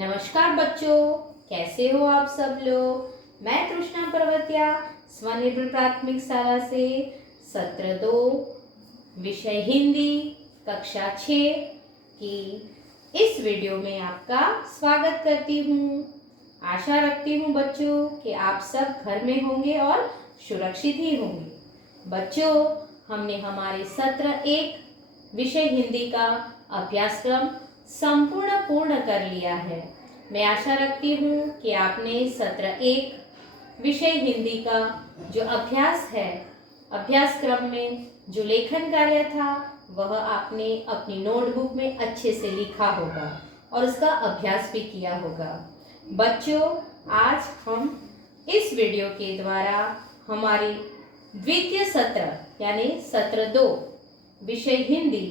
नमस्कार बच्चों, कैसे हो आप सब लोग। मैं तृष्णा पर्वतिया स्वनिर्भर प्राथमिक शाला से सत्र 2 विषय हिंदी कक्षा 6 की इस वीडियो में आपका स्वागत करती हूँ। आशा रखती हूँ बच्चों कि आप सब घर में होंगे और सुरक्षित ही होंगे। बच्चों, हमने हमारे सत्र 1 विषय हिंदी का अभ्यासक्रम पूर्ण कर लिया है। मैं आशा रखती हूँ कि आपने सत्र 1 विषय हिंदी का जो अभ्यास है, अभ्यासक्रम में जो लेखन कार्य था वह आपने अपनी नोटबुक में अच्छे से लिखा होगा और उसका अभ्यास भी किया होगा। बच्चों, आज हम इस वीडियो के द्वारा हमारी द्वितीय सत्र यानी सत्र 2 विषय हिंदी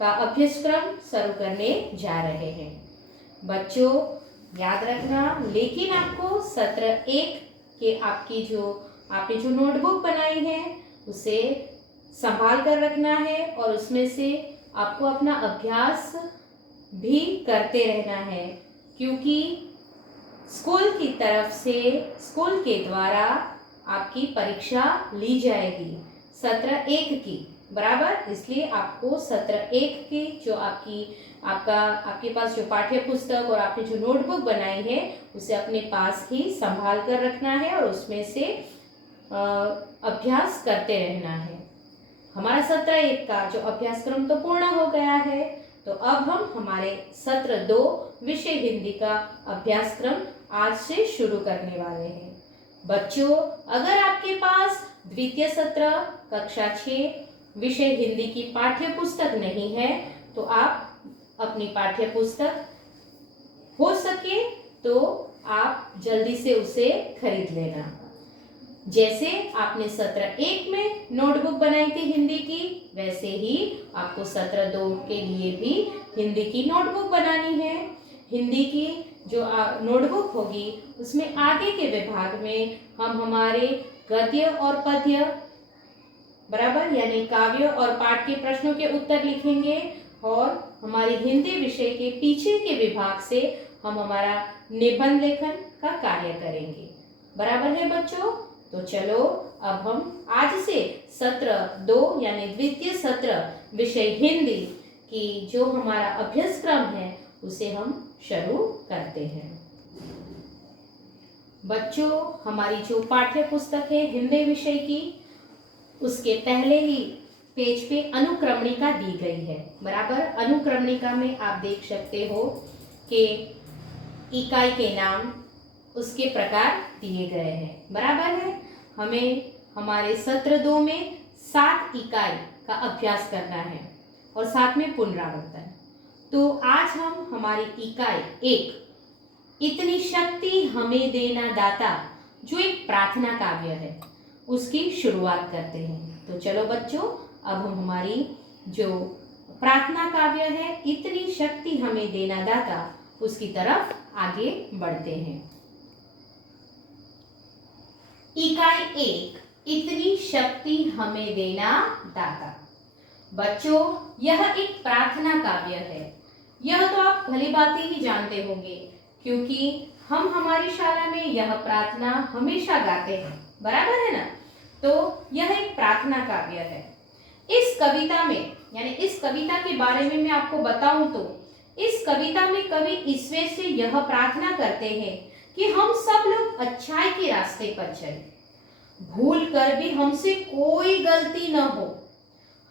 का अभ्यासक्रम शुरू करने जा रहे हैं। बच्चों, याद रखना, लेकिन आपको सत्र 1 के आपने जो नोटबुक बनाई है उसे संभाल कर रखना है और उसमें से आपको अपना अभ्यास भी करते रहना है, क्योंकि स्कूल की तरफ से स्कूल के द्वारा आपकी परीक्षा ली जाएगी सत्र 1 की, बराबर। इसलिए आपको सत्र 1 की जो आपके पास जो पाठ्य पुस्तक और आपने जो नोटबुक बनाई है उसे अपने पास ही संभाल कर रखना है और उसमें से अभ्यास करते रहना है। हमारा सत्र 1 का जो अभ्यासक्रम तो पूर्ण हो गया है, तो अब हम हमारे सत्र 2 विषय हिंदी का अभ्यासक्रम आज से शुरू करने वाले हैं। बच्चों, अगर आपके पास द्वितीय सत्र कक्षा 6 विषय हिंदी की पाठ्य पुस्तक नहीं है तो आप अपनी पाठ्य पुस्तक हो सके तो आप जल्दी से उसे खरीद लेना। जैसे आपने सत्र 1 में नोटबुक बनाई थी हिंदी की, वैसे ही आपको सत्र 2 के लिए भी हिंदी की नोटबुक बनानी है। हिंदी की जो नोटबुक होगी उसमें आगे के विभाग में हम हमारे गद्य और पद्य, बराबर, यानी काव्य और पाठ के प्रश्नों के उत्तर लिखेंगे और हमारी हिंदी विषय के पीछे के विभाग से हम हमारा निबंध लेखन का कार्य करेंगे। बराबर है बच्चों? तो चलो अब हम आज से सत्र 2 यानी द्वितीय सत्र विषय हिंदी की जो हमारा अभ्यासक्रम है उसे हम शुरू करते हैं। बच्चों, हमारी जो पाठ्य पुस्तक है हिंदी विषय की, उसके पहले ही पेज पे अनुक्रमणिका दी गई है, बराबर। अनुक्रमणिका में आप देख सकते हो कि इकाई के नाम, उसके प्रकार दिए गए हैं, बराबर है। हमें हमारे सत्र 2 में 7 इकाई का अभ्यास करना है और साथ में पुनरावर्तन। तो आज हम हमारी इकाई 1 इतनी शक्ति हमें देना दाता, जो एक प्रार्थना काव्य है, उसकी शुरुआत करते हैं। तो चलो बच्चों, अब हम हमारी जो प्रार्थना काव्य है इतनी शक्ति हमें देना दाता, उसकी तरफ आगे बढ़ते हैं। इकाई 1 इतनी शक्ति हमें देना दाता। बच्चों, यह एक प्रार्थना काव्य है। यह तो आप भली भांति ही जानते होंगे, क्योंकि हम हमारी शाला में यह प्रार्थना हमेशा गाते हैं, बराबर है ना। तो यह एक प्रार्थना काव्य है। इस कविता में, यानी इस कविता के बारे में मैं आपको बताऊं तो इस कविता में कवि ईश्वर से यह प्रार्थना करते हैं कि हम सब लोग अच्छाई के रास्ते पर चलें, भूल कर भी हमसे कोई गलती न हो,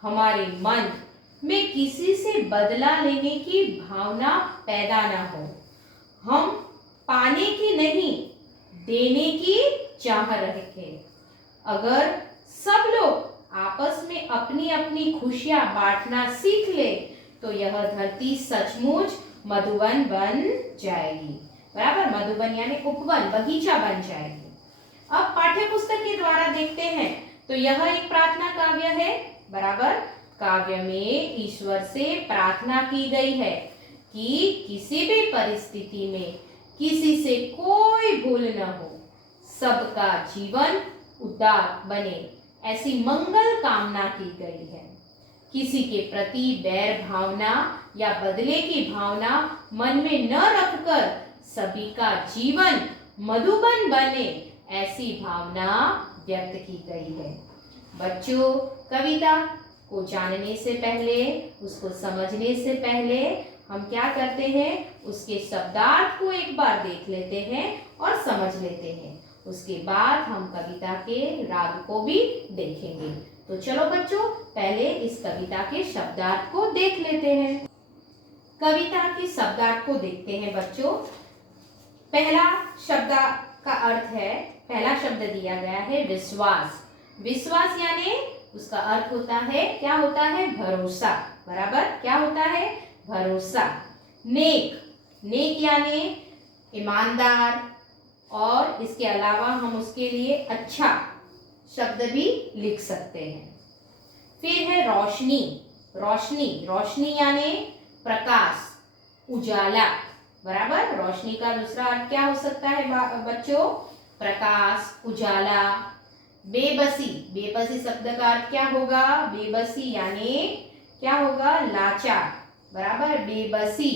हमारे मन में किसी से बदला लेने की भावना पैदा न हो, हम पाने की नहीं देने की चाह रखें। अगर सब लोग आपस में अपनी अपनी खुशियां बांटना सीख ले तो यह धरती सचमुच मधुवन बन जाएगी, बराबर। मधुवन यानी उपवन, बगीचा बन जाएगी। अब पाठ्य पुस्तक के द्वारा देखते हैं तो यह एक प्रार्थना काव्य है, बराबर। काव्य में ईश्वर से प्रार्थना की गई है कि किसी भी परिस्थिति में किसी से कोई भूल न हो, सबका जीवन उदार बने, ऐसी मंगल कामना की गई है। किसी के प्रति बैर भावना या बदले की भावना मन में न रखकर सभी का जीवन मधुबन बने, ऐसी भावना व्यक्त की गई है। बच्चों, कविता को जानने से पहले, उसको समझने से पहले हम क्या करते हैं, उसके शब्दार्थ को एक बार देख लेते हैं और समझ लेते हैं। उसके बाद हम कविता के राग को भी देखेंगे। तो चलो बच्चों, पहले इस कविता के शब्दार्थ को देख लेते हैं। कविता के शब्दार्थ को देखते हैं बच्चों। पहला शब्द का अर्थ है, पहला शब्द दिया गया है विश्वास। विश्वास यानी उसका अर्थ होता है, क्या होता है, भरोसा। बराबर, क्या होता है, भरोसा। नेक, नेक यानी ईमानदार, और इसके अलावा हम उसके लिए अच्छा शब्द भी लिख सकते हैं। फिर है रोशनी। रोशनी, रोशनी यानी प्रकाश, उजाला। बराबर, रोशनी का दूसरा अर्थ क्या हो सकता है बच्चों, प्रकाश, उजाला। बेबसी, बेबसी शब्द का अर्थ क्या होगा, बेबसी यानी क्या होगा, लाचार। बराबर, बेबसी,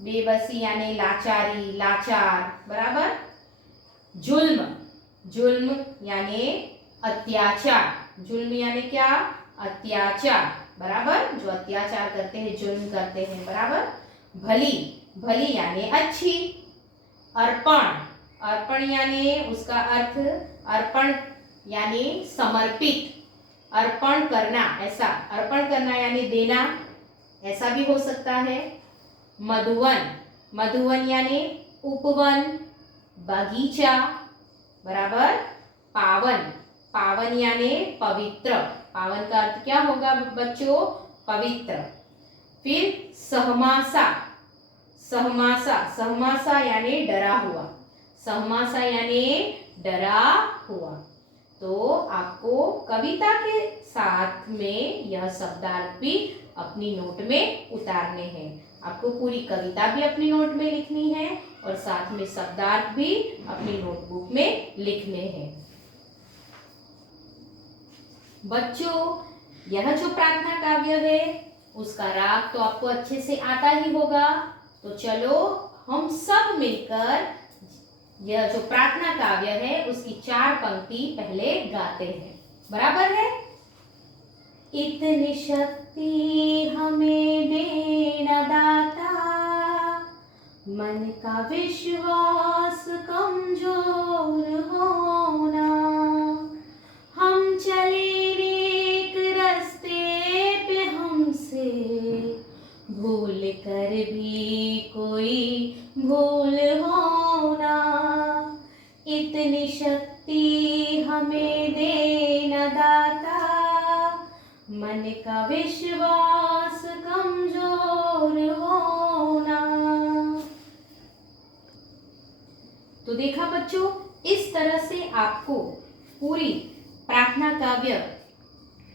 बेबसी यानी लाचारी, लाचार। बराबर। जुल्म, जुल्म यानी अत्याचार। जुल्म यानी क्या, अत्याचार। बराबर, जो अत्याचार करते हैं, जुल्म करते हैं। बराबर। भली, भली यानी अच्छी। अर्पण, अर्पण यानी उसका अर्थ, अर्पण यानी समर्पित, अर्पण करना, ऐसा। अर्पण करना यानी देना, ऐसा भी हो सकता है। मधुवन, मधुवन यानी उपवन, बगीचा। बराबर। पावन, पावन यानी पवित्र। पावन का अर्थ क्या होगा बच्चों, पवित्र। फिर सहमासा, सहमासा, सहमासा यानी डरा हुआ। सहमासा यानी डरा हुआ। तो आपको कविता के साथ में यह शब्दार्थ भी अपनी नोट में उतारने हैं। आपको पूरी कविता भी अपनी नोट में लिखनी है और साथ में शब्दार्थ भी अपनी नोटबुक में लिखने हैं। बच्चों, यह जो प्रार्थना काव्य है उसका राग तो आपको अच्छे से आता ही होगा। तो चलो हम सब मिलकर यह जो प्रार्थना काव्य है उसकी 4 पंक्ति पहले गाते हैं। बराबर है। इतनी शक्ति हमें देना दाता, मन का विश्वास कमजोर होना, हम चले नेक रास्ते पे हमसे भूल कर भी कोई भूल होना, इतनी शक्ति हमें देना दाता, मन का विश्वास कमजोर होना। तो देखा बच्चों, इस तरह से आपको पूरी प्रार्थना काव्य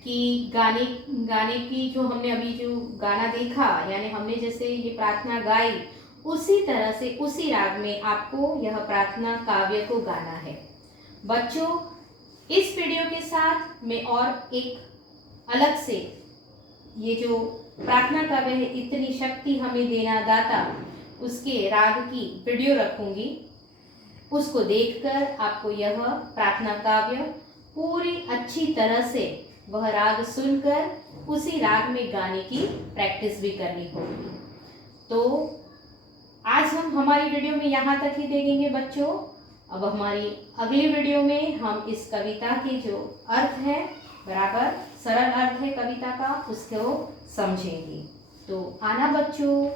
की गाने की जो हमने अभी जो गाना देखा, यानी हमने जैसे ये प्रार्थना गाई उसी तरह से उसी राग में आपको यह प्रार्थना काव्य को गाना है। बच्चों, इस वीडियो के साथ मैं और एक अलग से ये जो प्रार्थना काव्य है, इतनी शक्ति हमें देना दाता, उसके राग की वीडियो रखूंगी। उसको देखकर आपको यह प्रार्थना काव्य पूरी अच्छी तरह से वह राग सुनकर उसी राग में गाने की प्रैक्टिस भी करनी होगी। तो आज हम हमारी वीडियो में यहाँ तक ही देखेंगे बच्चों। अब हमारी अगली वीडियो में हम इस कविता के जो अर्थ है, बराबर सरल अर्थ है कविता का, उसको समझेंगे। तो आना बच्चों।